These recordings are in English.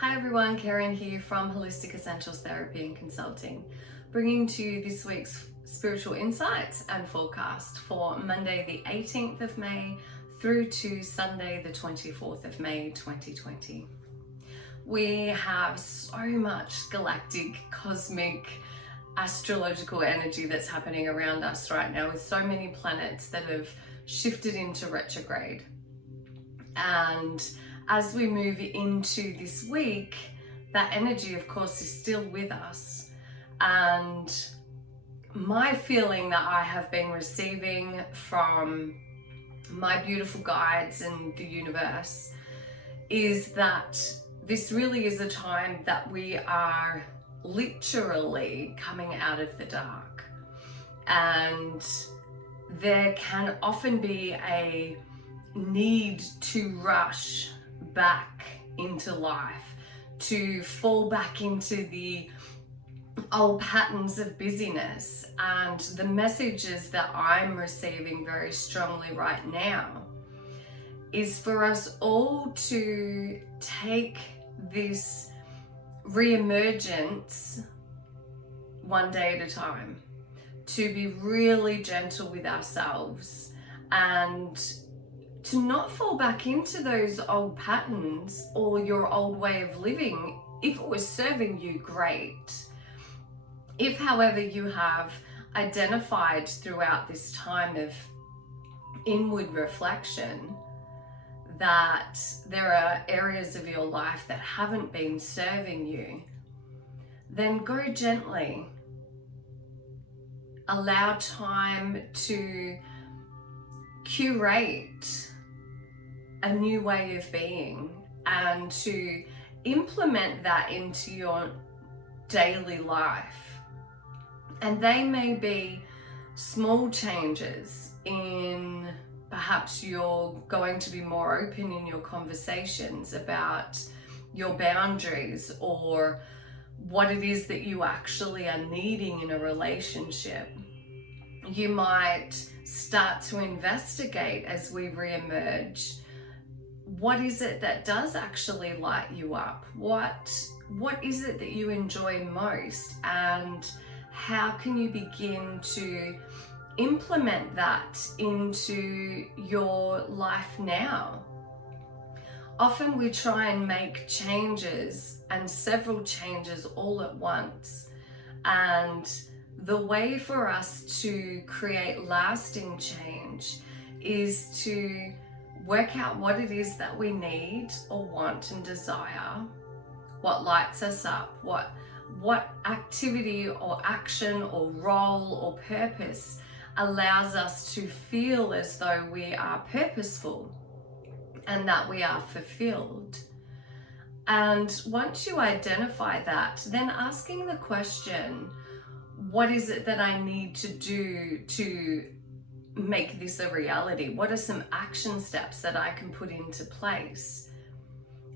Hi everyone, Karen here from Holistic Essentials Therapy and Consulting, bringing to you this week's spiritual insights and forecast for Monday the 18th of May through to Sunday the 24th of May 2020. We have so much galactic, cosmic, astrological energy that's happening around us right now, with so many planets that have shifted into retrograde. And as we move into this week, that energy, of course, is still with us. And my feeling that I have been receiving from my beautiful guides and the universe is that this really is a time that we are literally coming out of the dark. And there can often be a need to rush back into life, to fall back into the old patterns of busyness. And the messages that I'm receiving very strongly right now is for us all to take this re-emergence one day at a time, to be really gentle with ourselves and to not fall back into those old patterns or your old way of living. If it was serving you, great. If, however, you have identified throughout this time of inward reflection that there are areas of your life that haven't been serving you, then go gently. Allow time to curate a new way of being and to implement that into your daily life. And they may be small changes in perhaps you're going to be more open in your conversations about your boundaries or what it is that you actually are needing in a relationship. You might start to investigate as we re-emerge. What is it that does actually light you up? What is it that you enjoy most? And how can you begin to implement that into your life now? Often we try and make changes, and several changes all at once. And the way for us to create lasting change is to work out what it is that we need or want and desire, what lights us up, what activity or action or role or purpose allows us to feel as though we are purposeful and that we are fulfilled. And once you identify that, then asking the question, what is it that I need to do to make this a reality? What are some action steps that I can put into place?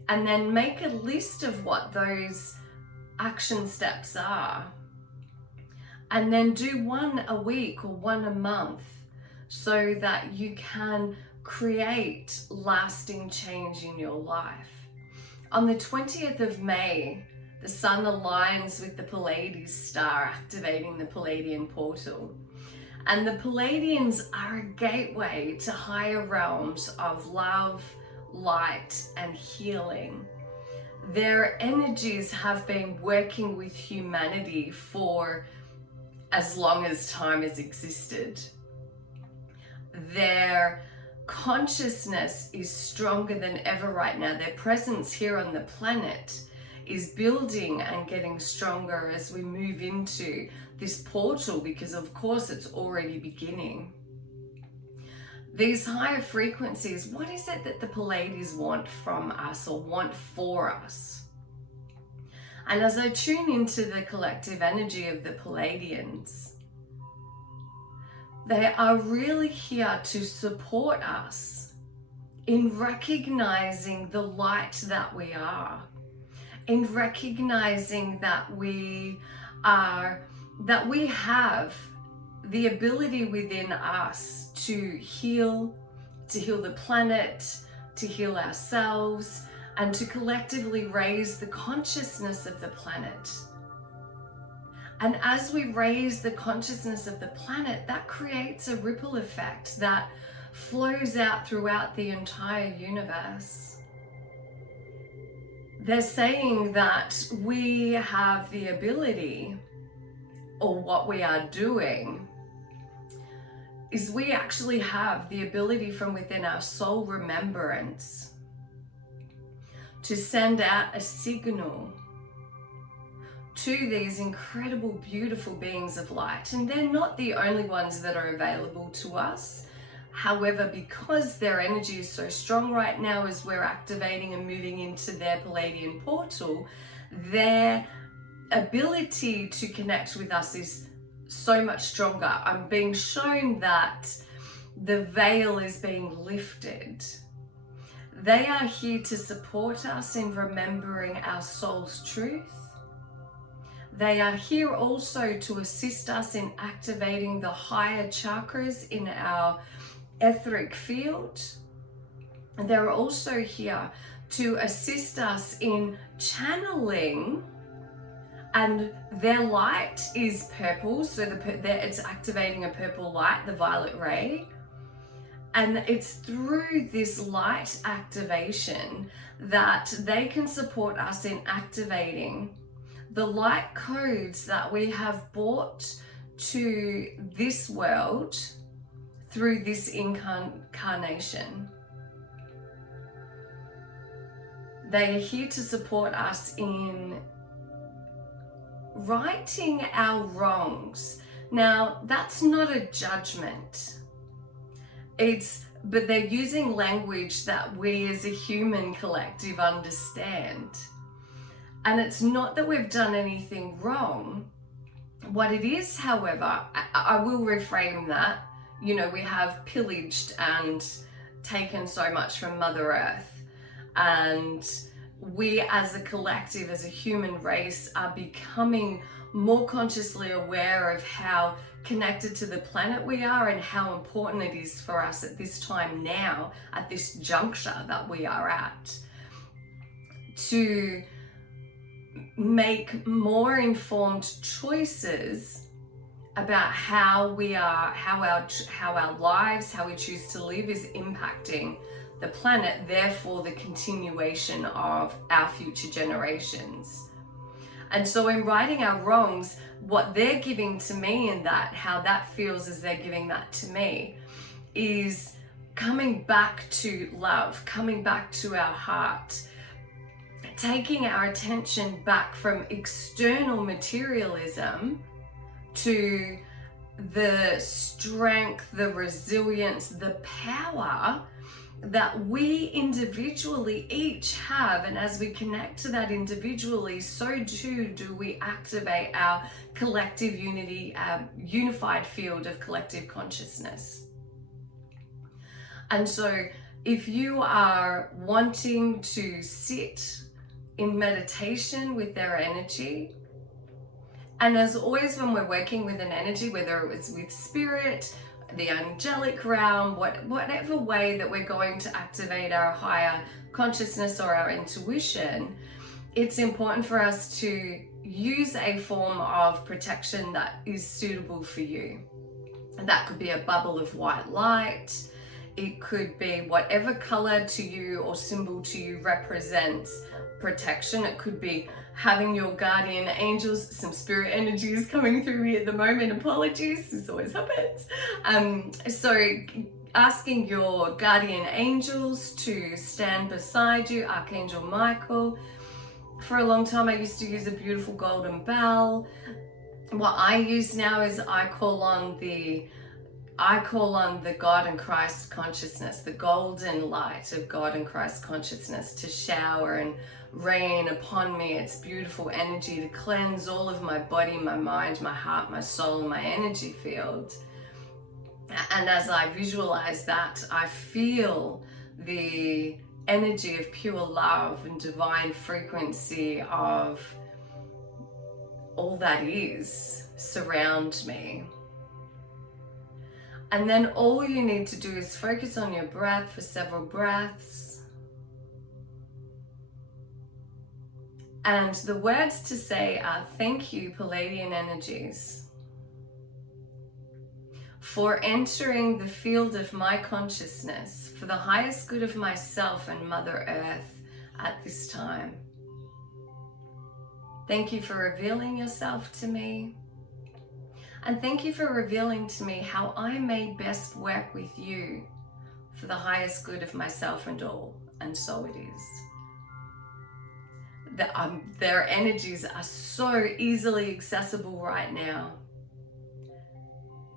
And then make a list of what those action steps are. And then do one a week or one a month so that you can create lasting change in your life. On the 20th of May, the sun aligns with the Pleiades star, activating the Pleiadean Portal. And the Pleiadians are a gateway to higher realms of love, light, and healing. Their energies have been working with humanity for as long as time has existed. Their consciousness is stronger than ever right now. Their presence here on the planet is building and getting stronger as we move into this portal, because of course it's already beginning. These higher frequencies, what is it that the Pleiades want from us or want for us? And as I tune into the collective energy of the Pleiadians, they are really here to support us in recognizing the light that we are, in recognizing that we have the ability within us to heal the planet, to heal ourselves, and to collectively raise the consciousness of the planet. And as we raise the consciousness of the planet, that creates a ripple effect that flows out throughout the entire universe. They're saying that we have the ability, or what we are doing, is we actually have the ability from within our soul remembrance to send out a signal to these incredible, beautiful beings of light. And they're not the only ones that are available to us. However, because their energy is so strong right now as we're activating and moving into their Pleiadean portal, their ability to connect with us is so much stronger. I'm being shown that the veil is being lifted. They are here to support us in remembering our soul's truth. They are here also to assist us in activating the higher chakras in our etheric field. And they're also here to assist us in channeling, and their light is purple, so it's activating a purple light, the violet ray. And it's through this light activation that they can support us in activating the light codes that we have brought to this world through this incarnation. They are here to support us in righting our wrongs. Now, that's not a judgment. But they're using language that we as a human collective understand. And it's not that we've done anything wrong. What it is, however, I will reframe that. You know, we have pillaged and taken so much from Mother Earth. And we as a collective, as a human race, are becoming more consciously aware of how connected to the planet we are and how important it is for us at this time now, at this juncture that we are at, to make more informed choices about how we are, how our lives, how we choose to live is impacting the planet, therefore the continuation of our future generations. And so in righting our wrongs, what they're giving to me in that, how that feels as they're giving that to me, is coming back to love, coming back to our heart, taking our attention back from external materialism to the strength, the resilience, the power that we individually each have. And as we connect to that individually, so too do we activate our collective unity, unified field of collective consciousness. And so if you are wanting to sit in meditation with their energy, and as always when we're working with an energy, whether it was with spirit, the angelic realm, whatever way that we're going to activate our higher consciousness or our intuition, it's important for us to use a form of protection that is suitable for you. And that could be a bubble of white light. It could be whatever color to you or symbol to you represents protection. It could be having your guardian angels, some spirit energies coming through me at the moment, apologies, this always happens. So asking your guardian angels to stand beside you, Archangel Michael. For a long time I used to use a beautiful golden bell. What I use now is I call on the God and Christ consciousness, the golden light of God and Christ consciousness to shower and rain upon me. It's beautiful energy to cleanse all of my body, my mind, my heart, my soul, and my energy field. And as I visualize that, I feel the energy of pure love and divine frequency of all that is surround me. And then all you need to do is focus on your breath for several breaths. And the words to say are, thank you, Pleiadian energies, for entering the field of my consciousness for the highest good of myself and Mother Earth at this time. Thank you for revealing yourself to me. And thank you for revealing to me how I may best work with you for the highest good of myself and all. And so it is. Their energies are so easily accessible right now.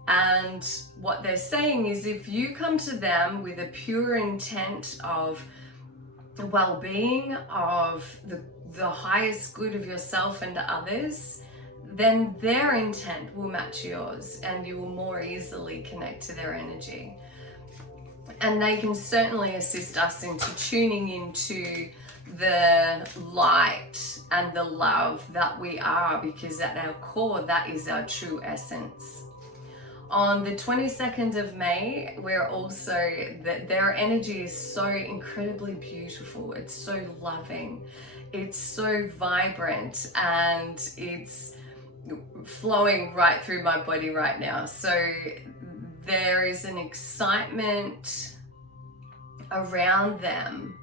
And what they're saying is, if you come to them with a pure intent of well-being, of the highest good of yourself and others, then their intent will match yours and you will more easily connect to their energy. And they can certainly assist us into tuning into the light and the love that we are, because at our core, that is our true essence. On the 22nd of May, we're also, their energy is so incredibly beautiful. It's so loving. It's so vibrant, and it's flowing right through my body right now. So there is an excitement around them.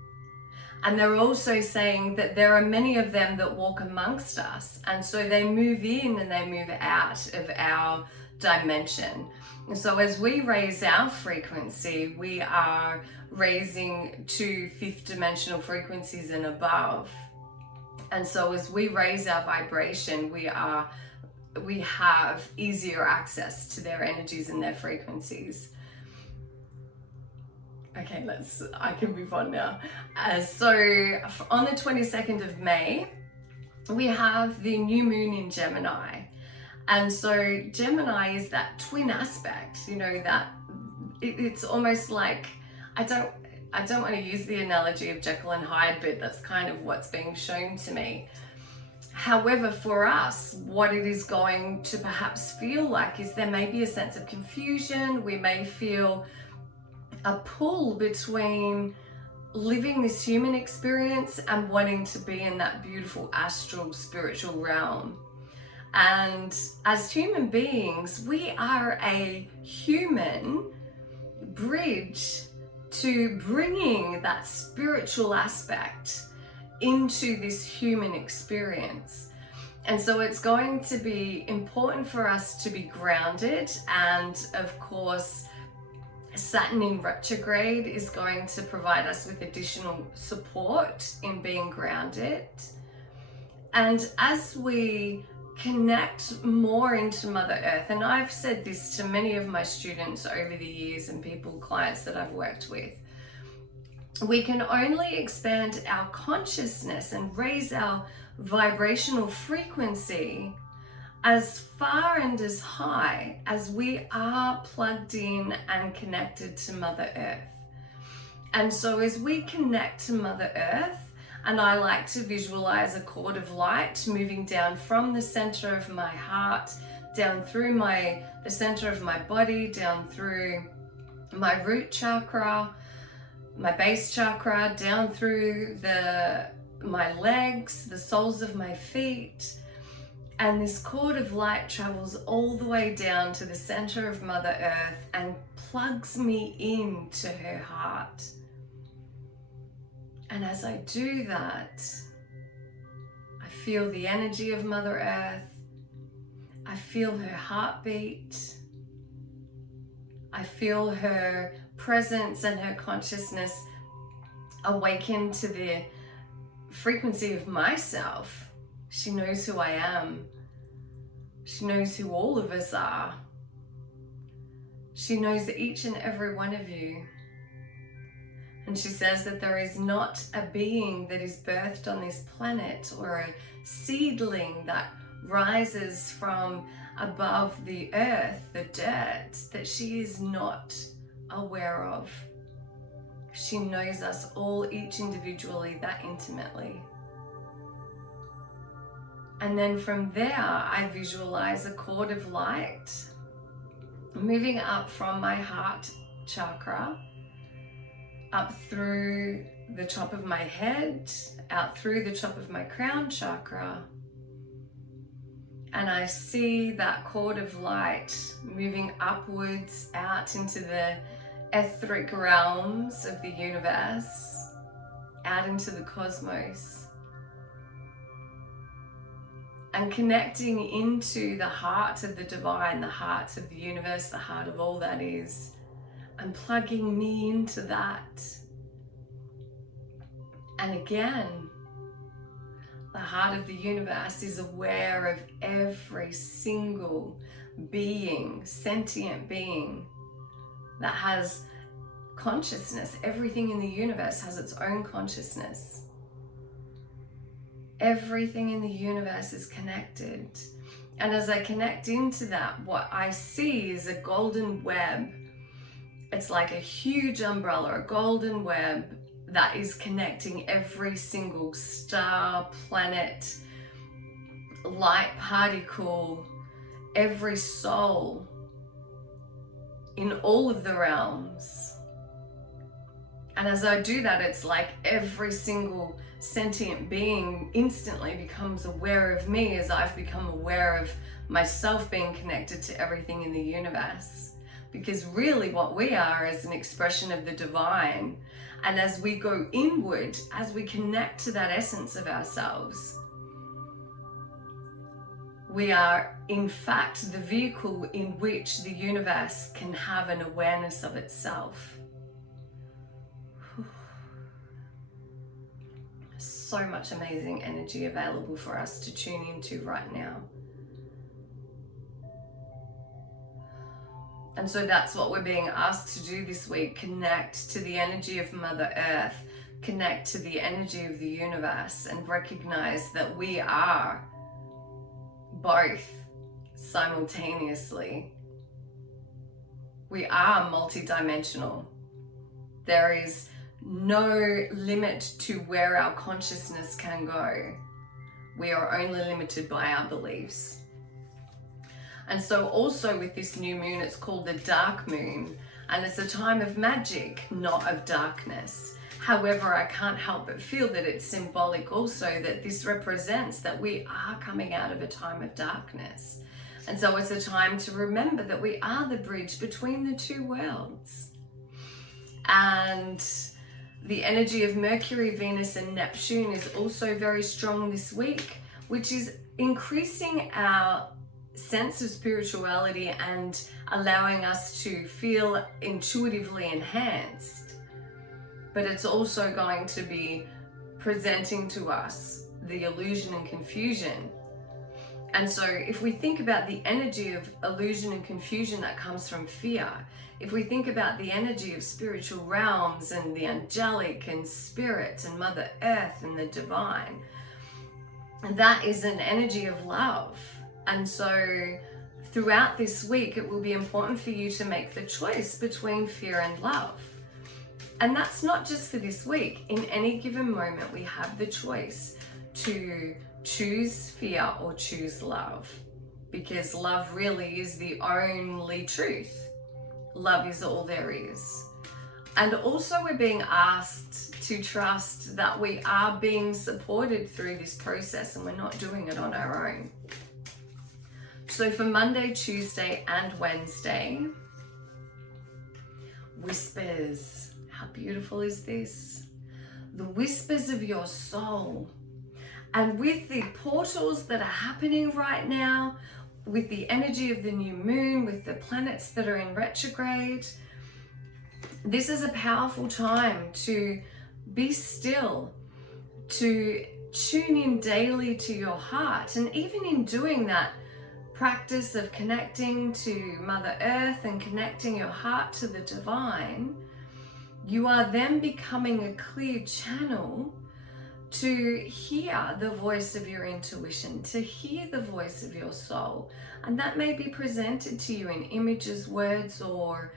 And they're also saying that there are many of them that walk amongst us. And so they move in and they move out of our dimension. And so as we raise our frequency, we are raising to fifth dimensional frequencies and above. And so as we raise our vibration, we have easier access to their energies and their frequencies. Okay, I can move on now. So on the 22nd of May, we have the new moon in Gemini. And so Gemini is that twin aspect, that it's almost like, I don't want to use the analogy of Jekyll and Hyde, but that's kind of what's being shown to me. However, for us, what it is going to perhaps feel like is there may be a sense of confusion. We may feel a pull between living this human experience and wanting to be in that beautiful astral spiritual realm. And as human beings, we are a human bridge to bringing that spiritual aspect into this human experience. And so it's going to be important for us to be grounded, and of course Saturn in retrograde is going to provide us with additional support in being grounded. And as we connect more into Mother Earth, and I've said this to many of my students over the years and clients that I've worked with, we can only expand our consciousness and raise our vibrational frequency as far and as high as we are plugged in and connected to Mother Earth. And so as we connect to Mother Earth, and I like to visualize a cord of light moving down from the center of my heart, down through the center of my body, down through my root chakra, my base chakra, down through my legs, the soles of my feet. And this cord of light travels all the way down to the center of Mother Earth and plugs me into her heart. And as I do that, I feel the energy of Mother Earth. I feel her heartbeat. I feel her presence and her consciousness awaken to the frequency of myself. She knows who I am. She knows who all of us are. She knows each and every one of you. And she says that there is not a being that is birthed on this planet or a seedling that rises from above the earth, the dirt, that she is not aware of. She knows us all, each individually, that intimately. And then from there, I visualize a cord of light moving up from my heart chakra, up through the top of my head, out through the top of my crown chakra. And I see that cord of light moving upwards out into the etheric realms of the universe, out into the cosmos, and connecting into the heart of the divine, the heart of the universe, the heart of all that is, and plugging me into that. And again, the heart of the universe is aware of every single being, sentient being that has consciousness. Everything in the universe has its own consciousness. Everything in the universe is connected. And as I connect into that, what I see is a golden web. It's like a huge umbrella, a golden web that is connecting every single star, planet, light particle, every soul in all of the realms. And as I do that, it's like every single sentient being instantly becomes aware of me as I've become aware of myself being connected to everything in the universe. Because really what we are is an expression of the divine. And as we go inward, as we connect to that essence of ourselves, we are in fact the vehicle in which the universe can have an awareness of itself. So much amazing energy available for us to tune into right now. And so that's what we're being asked to do this week. Connect to the energy of Mother Earth, connect to the energy of the universe, and recognize that we are both simultaneously. We are multidimensional. There is no limit to where our consciousness can go. We are only limited by our beliefs. And so also with this new moon, it's called the dark moon, and it's a time of magic, not of darkness. However, I can't help but feel that it's symbolic also that this represents that we are coming out of a time of darkness. And so it's a time to remember that we are the bridge between the two worlds. And the energy of Mercury, Venus, and Neptune is also very strong this week, which is increasing our sense of spirituality and allowing us to feel intuitively enhanced. But it's also going to be presenting to us the illusion and confusion. And so if we think about the energy of illusion and confusion that comes from fear, if we think about the energy of spiritual realms and the angelic and spirit and Mother Earth and the divine, that is an energy of love. And so throughout this week, it will be important for you to make the choice between fear and love. And that's not just for this week. In any given moment, we have the choice to choose fear or choose love, because love really is the only truth. Love is all there is. And also we're being asked to trust that we are being supported through this process and we're not doing it on our own. So for Monday, Tuesday, and Wednesday, whispers. How beautiful is this? The whispers of your soul. And with the portals that are happening right now, with the energy of the new moon, with the planets that are in retrograde, this is a powerful time to be still, to tune in daily to your heart. And even in doing that practice of connecting to Mother Earth and connecting your heart to the divine, you are then becoming a clear channel to hear the voice of your intuition, to hear the voice of your soul. And that may be presented to you in images, words, or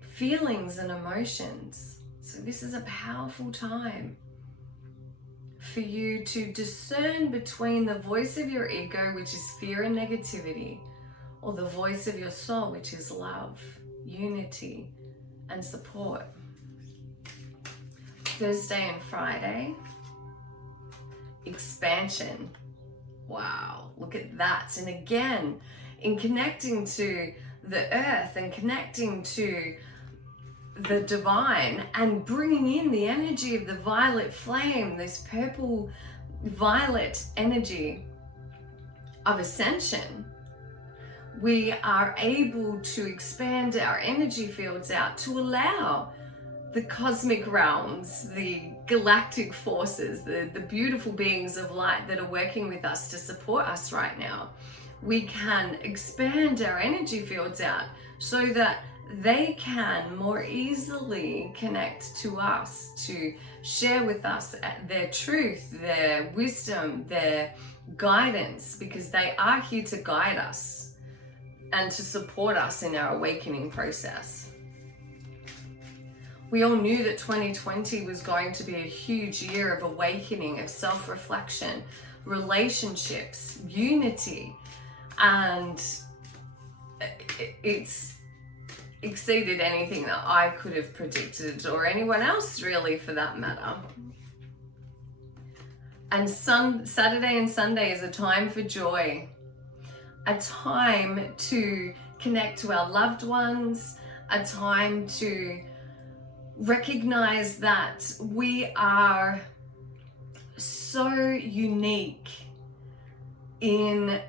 feelings and emotions. So this is a powerful time for you to discern between the voice of your ego, which is fear and negativity, or the voice of your soul, which is love, unity, and support. Thursday and Friday, expansion. Wow, look at that. And again, in connecting to the earth and connecting to the divine and bringing in the energy of the violet flame, this purple violet energy of ascension, we are able to expand our energy fields out to allow the cosmic realms, the galactic forces, the beautiful beings of light that are working with us to support us right now. We can expand our energy fields out so that they can more easily connect to us, to share with us their truth, their wisdom, their guidance, because they are here to guide us and to support us in our awakening process. We all knew that 2020 was going to be a huge year of awakening, of self-reflection, relationships, unity, and it's exceeded anything that I could have predicted, or anyone else really for that matter. And Saturday and Sunday is a time for joy, a time to connect to our loved ones, a time to recognize that we are so unique in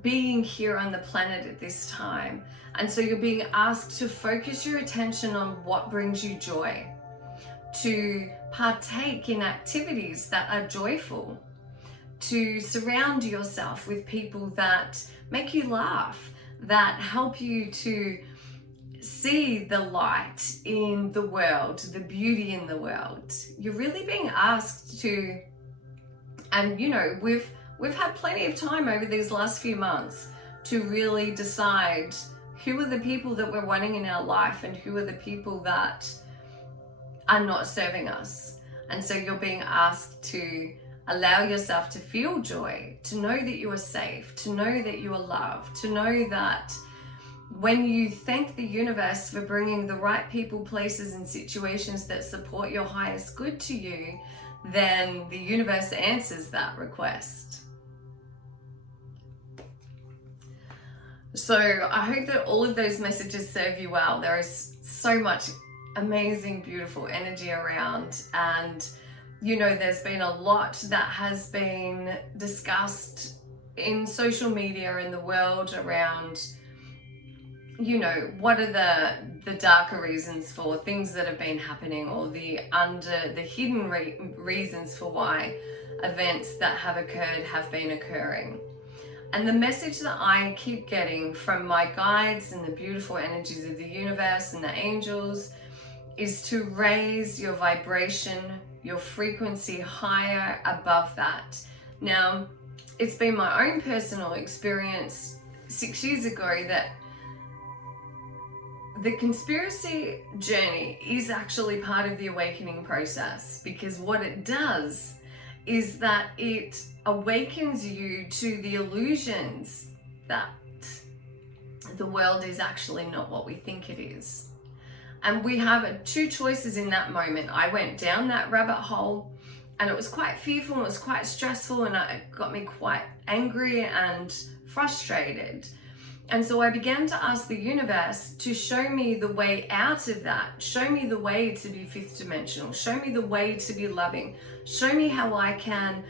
being here on the planet at this time. And so you're being asked to focus your attention on what brings you joy, to partake in activities that are joyful, to surround yourself with people that make you laugh, that help you to see the light in the world, the beauty in the world. You're really being asked to, and you know, we've had plenty of time over these last few months to really decide who are the people that we're wanting in our life and who are the people that are not serving us. And so you're being asked to allow yourself to feel joy, to know that you are safe, to know that you are loved, to know that when you thank the universe for bringing the right people, places, and situations that support your highest good to you, then the universe answers that request. So I hope that all of those messages serve you well. There is so much amazing, beautiful energy around, and you know, there's been a lot that has been discussed in social media in the world around, you know, what are the darker reasons for things that have been happening, or the hidden reasons for why events that have occurred have been occurring. And the message that I keep getting from my guides and the beautiful energies of the universe and the angels is to raise your vibration, your frequency higher above that. Now, it's been my own personal experience 6 years ago that the conspiracy journey is actually part of the awakening process, because what it does is that it awakens you to the illusions that the world is actually not what we think it is. And we have two choices in that moment. I went down that rabbit hole, and it was quite fearful, and it was quite stressful, and it got me quite angry and frustrated. And so I began to ask the universe to show me the way out of that, show me the way to be fifth dimensional, show me the way to be loving, show me how I can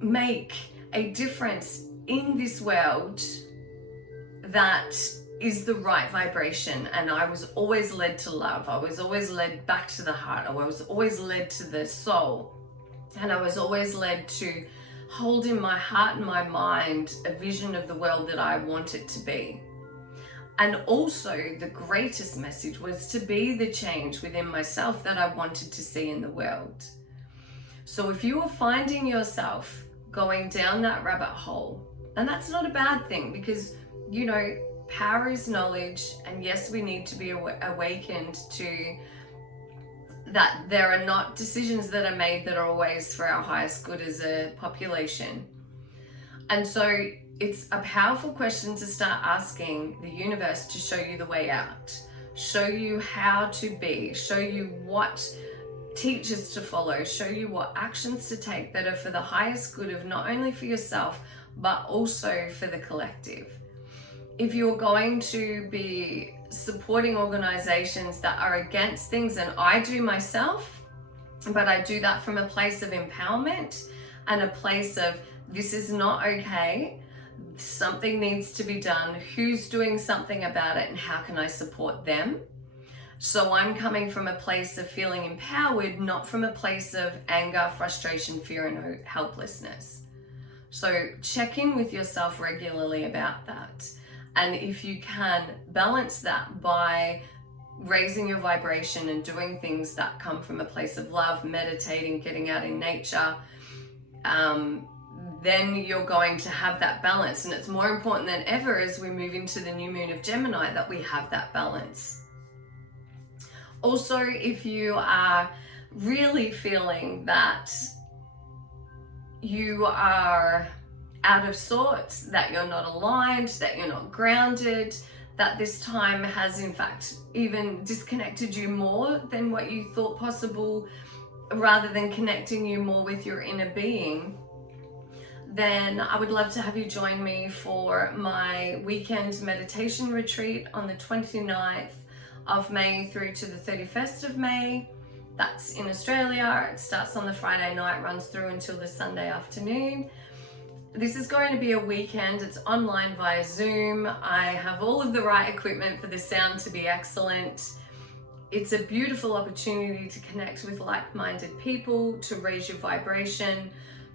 make a difference in this world that is the right vibration. And I was always led to love. I was always led back to the heart. I was always led to the soul. And I was always led to hold in my heart and my mind a vision of the world that I want it to be. And also the greatest message was to be the change within myself that I wanted to see in the world. So if you are finding yourself going down that rabbit hole, and that's not a bad thing, because, you know, power is knowledge, and yes, we need to be awakened to that there are not decisions that are made that are always for our highest good as a population. And so it's a powerful question to start asking the universe to show you the way out, show you how to be, show you what teachers to follow, show you what actions to take that are for the highest good of not only for yourself, but also for the collective. If you're going to be supporting organizations that are against things, and I do myself, but I do that from a place of empowerment and a place of, this is not okay, something needs to be done, who's doing something about it, and how can I support them? So I'm coming from a place of feeling empowered, not from a place of anger, frustration, fear, and helplessness. So check in with yourself regularly about that. And if you can balance that by raising your vibration and doing things that come from a place of love, meditating, getting out in nature, then you're going to have that balance. And it's more important than ever as we move into the new moon of Gemini that we have that balance. Also, if you are really feeling that you are out of sorts, that you're not aligned, that you're not grounded, that this time has in fact even disconnected you more than what you thought possible, rather than connecting you more with your inner being, then I would love to have you join me for my weekend meditation retreat on the 29th of May through to the 31st of May. That's in Australia. It starts on the Friday night, runs through until the Sunday afternoon. This is going to be a weekend. It's online via Zoom. I have all of the right equipment for the sound to be excellent. It's a beautiful opportunity to connect with like-minded people, to raise your vibration,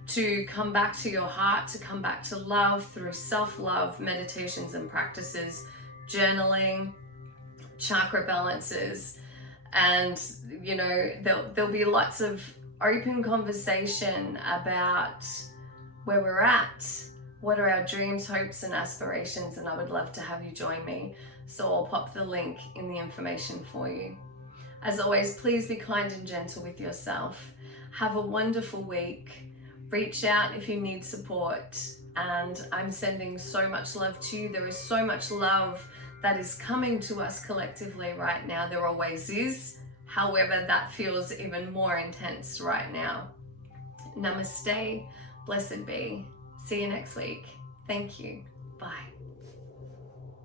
to come back to your heart, to come back to love through self-love, meditations and practices, journaling, chakra balances, and you know, there'll be lots of open conversation about where we're at, what are our dreams, hopes and aspirations, and I would love to have you join me. So I'll pop the link in the information for you. As always, please be kind and gentle with yourself. Have a wonderful week. Reach out if you need support, and I'm sending so much love to you. There is so much love that is coming to us collectively right now. There always is. However, that feels even more intense right now. Namaste. Blessed be. See you next week. Thank you. Bye.